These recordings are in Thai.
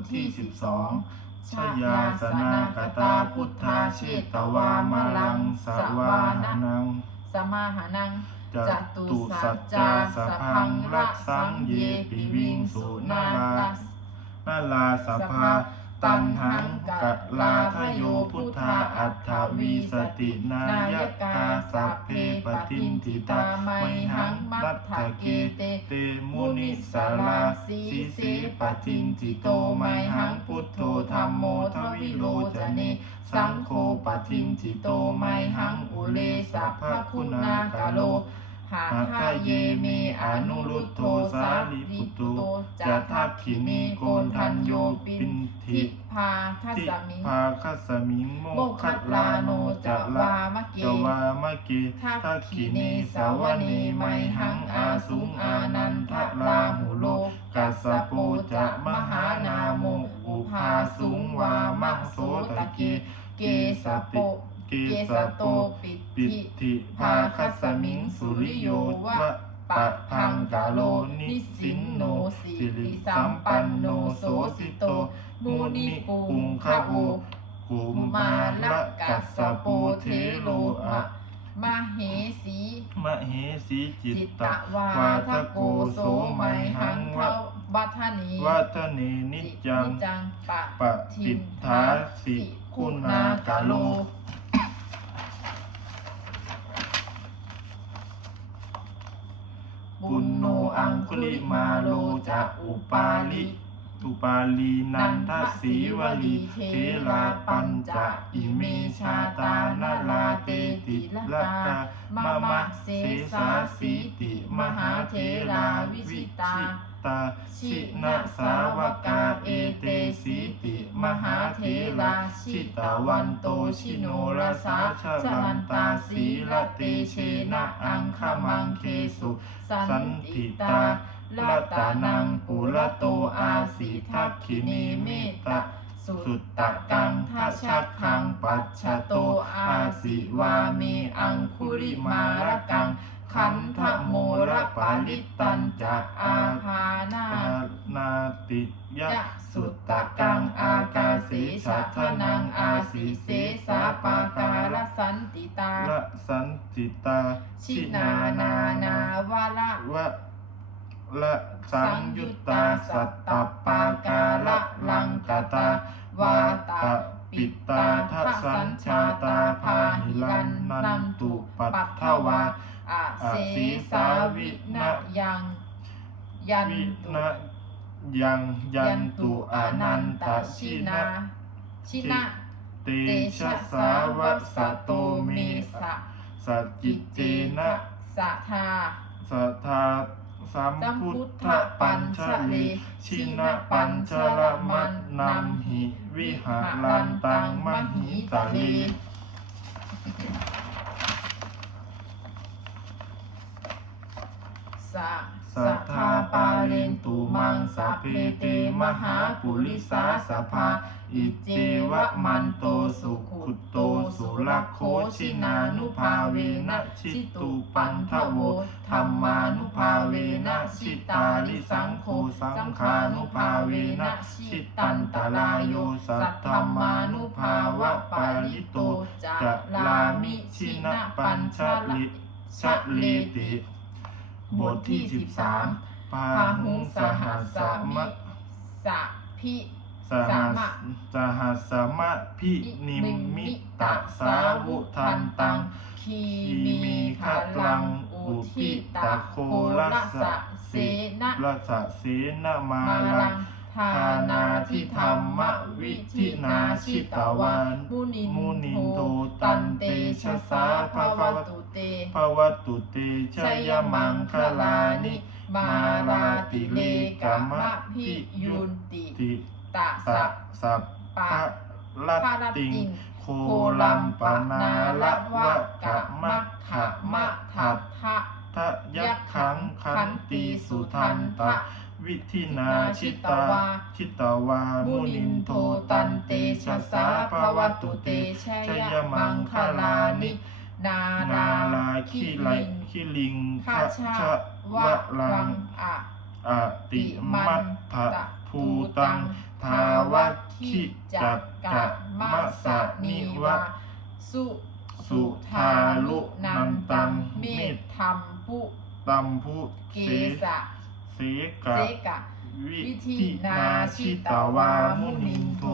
ทที่สิบสองชยาสนากตาพุทธาเชตวามลังสวานัง สมาหานังจตุสัจจาสะพังรักสังเยปิวิงสุนาลานาลาสภา ตันหังกัลาทโยพุทธาอัฏฐวีสตินายกาสัพเพปทินทิตาไมหังมัตถเกเตเตมุนิสาลาสีเสปทินทิโตไมหังพุทโธธรรมโมทวิโรจเนสังโฆปทินทิโตไมหังอุเลสัพพคุณากาโล หาทาเยเมอนุรุตโทสาลิปุตโตจะทักขินีโกนทันโยปินทิทิพาทัสทิมิงภาคัสมิงโมโมคัคัตตลาลาโนโนจะจะละวามะเกจะวามะเกทักทักขิขิเนนีสาสาววเนเนไมไมหัหังงอาอาสุสุงงอาอานันันนททลาลาหุหุโลโลกักัสสสสโปโปจะจะมมหาหานานาโมโมอุอุภาภาสุสุงงวาวามะมโสโสตะตะเกเกเกเกสะสะโป โปเกสสโตโตปิปิทิติภาคัสมิงสุริโยวะปะพังกาโลนิสินโนสิริสัมปันโนโสสิโตมุนิปุงคะโวกุมาละกัสสโปเทโลอะมเหสีมเหสีจิตจิตตะตะวาวาททโกโสไมหังเทวะบัทนีวัฒเนนิจจังนิจังปะปฏิทาสิคุณากาโลปุณโนอัง คุลิมาโลจะอุปาลิตุปาลีนันทศีวลีเทลาปัญจะอิเมชาตานาลาเตติลกามะมะเสสาสีติ มหาเทลาวิชิตา ตาชินะสาวกาเอเตสีติมหาเทราชิตาวันโตชิโนรสาชลันตาสีละเตเชนะอังคมังเคสุสันติตาลตานังปุระโตอาสิทักขินีเมตตาสุตตะกังทัชชักขังปัจฉโตอาสิวาเมอังคุริมารกัง ขันธโมระปาลิตันจะอาพานาปานาติยะยะสุตตะกังอากาสีชัทนังอาสิเสสาปาการะสันติตาละสันติตา ชินานานาวาละวะละสังยุตตาสัตตปาการะลังกตาวาตะปิตาทัสสัญชาตาพาหิลันนันตุปัตถวา อาเสสาวินะยังยันวิตุนะยังยันตุอนันตชินะชินะเตเตชะชะสาสาวะะสสะโตโตเมเมสะสะสะจิตเจนะสะทาสัทธาสัมสัมพุพุททธธปัปัญญชชลีลีชินะปัญชรมัตนำหิ วิหารันตังมหิตาลี สะสัทธาปาเรนตุมังสัพเพเตมหาปุริสาสภา อิเจวะมันโตสุขุตโตสุรโคชินานุภาเวนะชิตุปันทโวธรรมานุภาเวนะชิตาลิสังโฆสังขานุภาเวนะชิตันตรายโยสัทธรรมานุภาวะปาลิโตจะลามิชินะปัญชลิชะเลติ บทที่สิบสามพาหุงสหัสสมะสะพิสหัสสหัสมะพินิมิตะสาวุทันตัง คีมีมีขขลัลัง อุทิตะโคโครัสสะเสนะรัสเสนามาลังทานาทิธรรมวิวิธินาชิตตวาวานมุนิมุนิโทตัตันเตชะสาภะวตุ เตภวัตุเตชชยยมัมังงคคลาลานินิมาราติเลกามะพิยุนติติตะตะสะสัพปะพะลัตพาราติงติงโคลัมปนาละวะกะมะขะมะทัตทะทะยักขังขันติสุทันตะวิธินาชิตาชิตาวามุนินโทตันเตชะสาภวตุเตชยมังคลานิ นานาราลาคิคิไลลิงคิลิงข้าคะชาชะวะวะลัรังงอะอติมัตถะภูตัง ทาวัคคิจักกะมะสะนิวะ สุสุทาลุนันตังเมเมธตธรรมปุตัมพุเกเสสะเสเสกะกะวิวิธิธีนานาชิชิตตวาวามุมุนินินนโท โท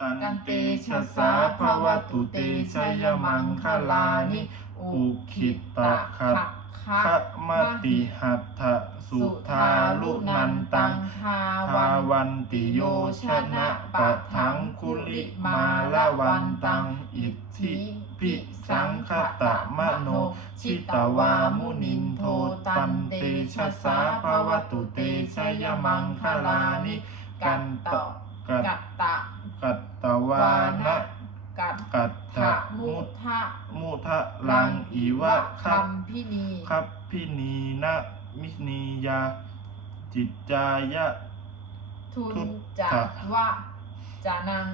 ตันกันเตชะสาสาภวตุตุเตชยมังคลานิอุคิตตะตะขัขะดคะขมติหัตถสุทาลุนันตังทาทาวันติโยชนะปะทังคุลิมาละวันตังอิทธิพิสังคตะมโน ชิตวามุนินโทตันเตชะสาภวตุเตชยมังคลานิกันตะกัตกัตตะ กัตตวานะกัตกัตถะถะมุมุทะมุทะลังอีวะคับคำพินีคับพินีนะมินียา จิตจายะ ทุทุนตจะถะวะจะนัง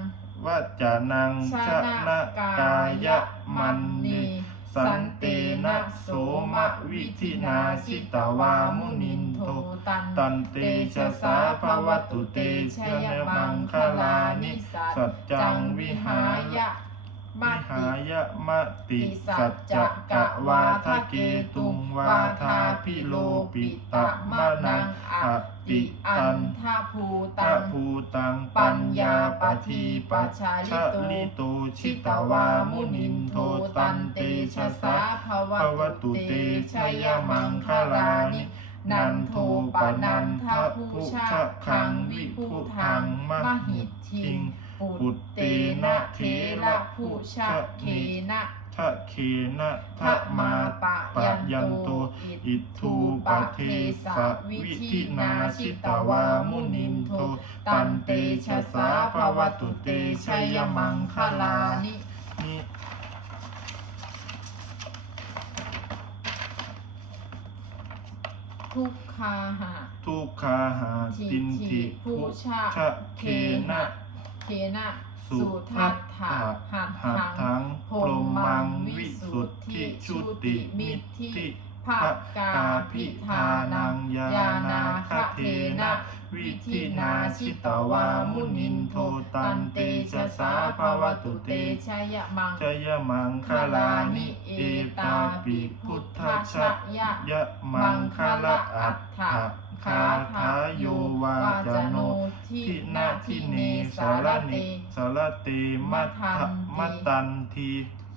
วะจานังชชนะนะกากายะะมัมันนนีนี สันเตนะโสมะวิธินาชิตวามุนินโทตันเตชะสาภวตุเตชยมังคลานิสัจจังวิหายะมิหายะมะติสัจจะกะวาทะเกตุงวาทาพิโลปิตะมะนังอะ ติตันทาภูทะตังภูตังปัญญาปปฏิปัปัจจฉาฉาลิโตโตชิตวามุนินโทตันเตชะสาภภวตุเตชยมังคลานินันโทปนันทพุชะคังวิพุทังมหิทธิงปุตเตนะเทระผูชะเคนะทะเคนะทะมาปะยันโต อิทูปะเทสะวิธินาชิตวามุนินโทตันเตชะสาภวตุเตชยมังคลานินิทุกคาหะทุกขาหาทิตินทิติผู้ชะชะเคนะเคนะสุสุทัทัตตถะถะหัตหัตถังถังพพรรหหมัมังงวิวิสุสุททธิธิชุชุติติมิมิทธิธิ ภะกากาพิธานังยานาคเทนะวิวิธินาชิตวาวามุนินโทตันเตชะสาสาวตุเตชยะมังชยมังคลานิเอตาปิพุทธชะยะมังคละอัตถะคาทาโยวาจโนทินาทิเนสารเนสารเตมัทมัตันที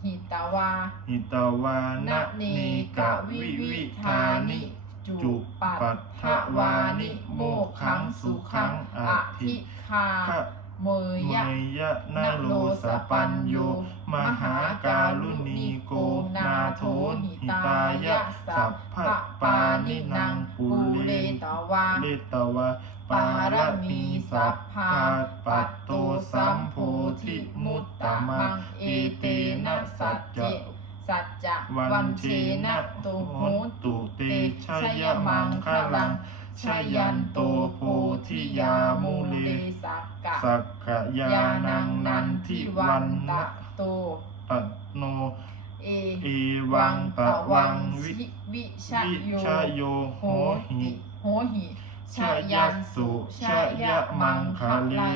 หิตวา หิตวานะนะเนเนกกะวิวิวิวิธาธานินิจุจุปัปัตตถถวาวานินิโมโมขัขังงสุสุขัขังงออาธิทิคาขะเมยเมยะยยะนาโลสปัญโย มหาการุณีโกนาโทหิตายะสัพพะปานินังปุปูเรเลนตวาเลตวะ ปารมีสัพพาปัตโตสัมโพธิมุตตมังเอเตนะสัจจะสัจจะวัวันนเชเชนะนะตุตุโหโหตุเตชยมังคลังชยันโตโพธิยามูเลสักกะสักกะยานังนันทิวันตะนะโตตัโนเอเอวังตะวังวิวิชวิโยชโยโหโหหิหิโหหิ ชยัสสุชยมังคลี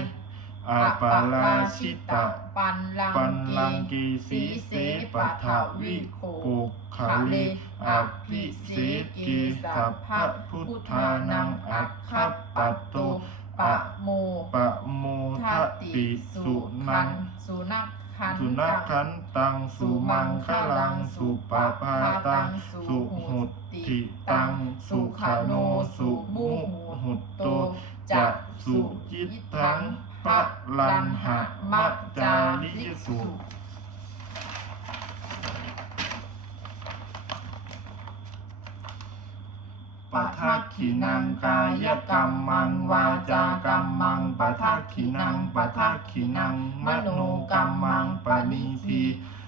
อาปาลาชิตะ ปันลังปันเกลังกีสีเสปะทวิโกขาลีอภิเสเกสัพพะพุทธานังอัคคปัตโตปะโมปะโมทัทะติติสุนันังงสุนัก ขันสุนัขขันตังสุมังคลังสุปปาตังสุหุติตังสุขาโนสุมุหุตโตจักสุจิตทังพระลันหะมัจจาริสุ ปะทักขินังกายกรรมังวาจากรรมังปะทักขินังปะทักขินังมโนกรรมังปณิที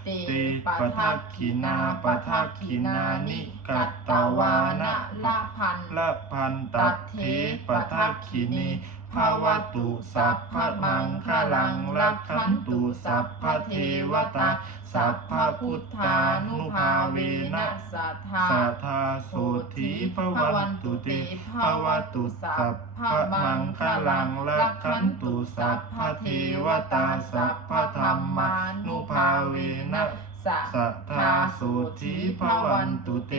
เตเตปะทักขินาปะทักขินานิกัตตวานะละพันละพันตัดเทปะทักขินี ภวตุสัพพมังคลังรักขันตุสัพพเทวตาสัพพพุทธานุภาเวนะสัทธาสัทธาโสธีภวันตุเตภวตุสัพพมังคลังรักขันตุสัพพเทวตาสัพพธรรมานุภาเวนะ สัทสัทธาโสธีภวันตุเต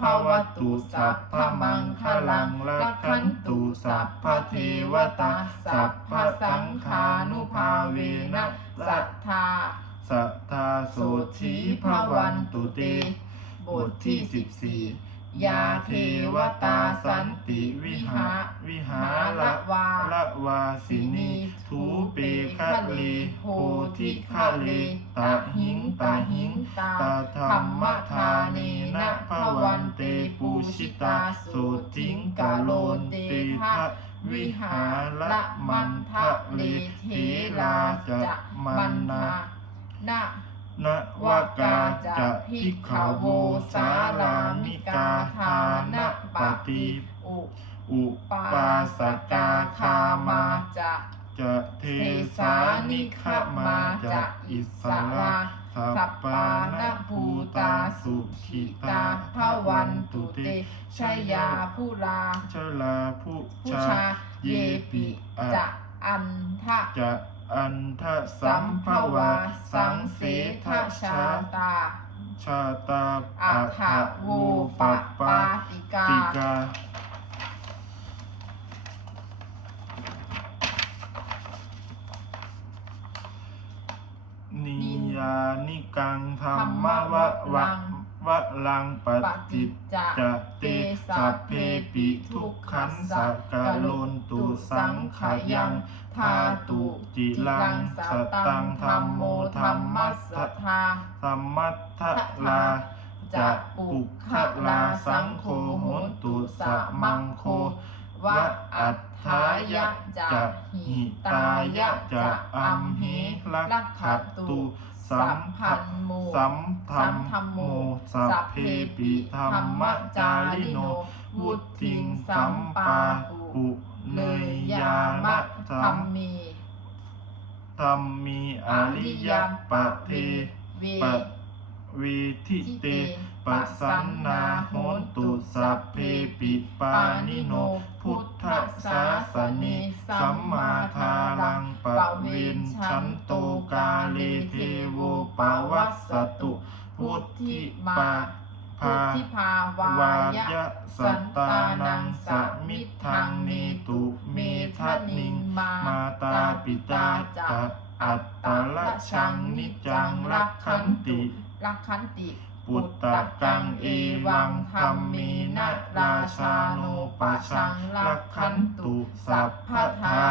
ภวตุสัพพมังคลังรักขันตุสัพพเทวตาสัพพสังฆานุภาเวนะสัทธาสัทธาโสธีภวันตุเตบทที่สิบสี่ ยาเทวตาสันติวิหาวิหาละวาละวาสินีทูเปคะเลโหทิคะเลตาหิงตาหิงตาธรรมทาเนนะภวันเตปูชิตาโสจิงกาโลนเตทะวิหาละมันทะเลเทลาจะมันนานะ นวากาจะพิกขโวสาลามิกาทานะปฏิอุอุปาสกาคามาจะจะเทสานิขมาจะอิสระสัปปานภูตาสุขิตาภวันตุเตชยาผู้ลาชลาผู้ผู้ชาชาเยปิอะจะอันทะจะ อันทะสัมภวาสังเสททชาชาตา ชาตาอัอัฏฏฐฐโวโวปปปปาปาติกาติกานิยานิกังธรรมวะวะวะลังปปฏิฏิจจจะจะเตสัพเพปิทุกขันสกะโลนตุสังขยัง ธาตุจิลังสตังธรรมโมธรรมัสสะทาธรรมัตถลาจะปุคลาสังโฆโหตุสะมังโควะอัฏฐายะจะหิตายะจะอัมหิลักขตุสัมพันโมสัมธรรมโมโมสัพเพปิธรรมจาริโนวุติงสัมปาปุเนยยามะ ธรสัรมมมีธรรมีอริยปะเทเวปะเวทิเตปัสสันนาโหนตุสัพเพปิปานิโน พุทธศาสเนสัมมาทารังปะเวนชันโตกาเลเทโวปวัสสตุ พุทธิปา พุทธิภาวายะสัตตานังสมิทังเนตุเมทะนิงมาตาปิตาจะอัตตละชังนิจังรักขันติรักขันติ ปุตตะกังเอวังธรรมเมนะราชาโนปะชังรักขันตุสัพพทา